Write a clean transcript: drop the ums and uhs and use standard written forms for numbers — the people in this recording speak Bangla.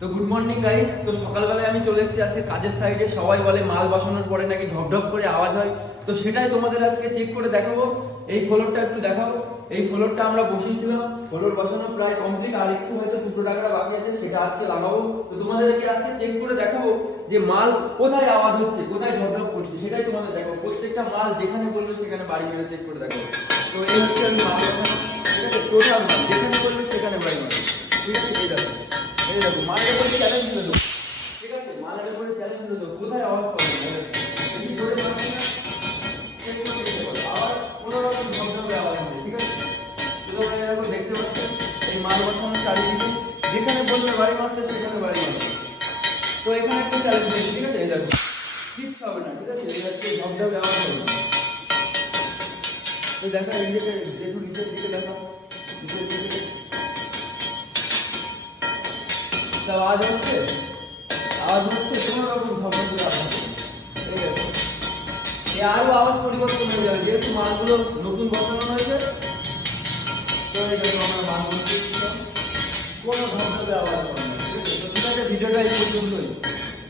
তো গুড মর্নিং গাইস। তো সকালবেলায় আমি চলে এসেছি আজকে কাজের সাইডে। সবাই বলে মাল বসানোর পরে নাকি ঢপ করে আওয়াজ হয়, তো সেটাই তোমাদের আজকে চেক করে দেখাবো। এই ফ্লোরটা একটু দেখাবো। এই ফ্লোরটা আমরা বসিয়েছিলাম, ফ্লোর বসানো প্রায় কমপ্লিট, আর একটু হয়তো টুকরো টাকা বাকি আছে, সেটা আজকে লাগাবো। তো তোমাদেরকে আজকে চেক করে দেখাবো যে মাল কোথায় আওয়াজ হচ্ছে, কোথায় ঢপ করছে, সেটাই তোমাদের দেখাবো। প্রত্যেকটা মাল যেখানে বলবে সেখানে বাড়ি মেরে চেক করে দেখাবো। তো এই হচ্ছে আমি মাল বসানো, ঠিক আছে? টোটাল মাল যেখানে বলবে সেখানে বাড়ি মারবে, ঠিক আছে? এই দেখো মালের উপরে চ্যালেঞ্জ দিল তো, ঠিক আছে? মালের উপরে চ্যালেঞ্জ দিল তো, কোথায় আওয়াজ পাবে যদি ধরে মারছি না, চেক করে দিতে পারো। আওয়াজ কোনো রকম ঝগড়া আওয়াজ নেই, ঠিক আছে? তোমরা এরকম দেখতে পাচ্ছ এই মাল বসানো চারিদিকে, যেখানে বলবে বাড়ি মারতে সেখানে বাড়ি মারবে। তো এখানে একটা চ্যালেঞ্জ দিয়েছি, ঠিক আছে? এই দেখো কিচ্ছু হবে না, ঠিক আছে? এই হচ্ছে ঝগড়া আওয়াজ হবে না। তো দেখো এই দিকে একটু নিচের দিকে দেখো, নিচের দিকে আওয়াজ হচ্ছে, আওয়াজ হচ্ছে, কোনো রকম ঝগড়া আওয়াজ হচ্ছে। এই দেখো এই আরো আওয়াজ পরিবর্তন হয়ে যাবে, যেহেতু মালগুলো নতুন বসানো হয়েছে। তো এই দেখো আমরা মাল বসিয়েছিলাম, কোনো ঝগড়া আওয়াজ হবে না, ঠিক আছে? তো ঠিক আছে, ভিডিওটা এই পর্যন্তই।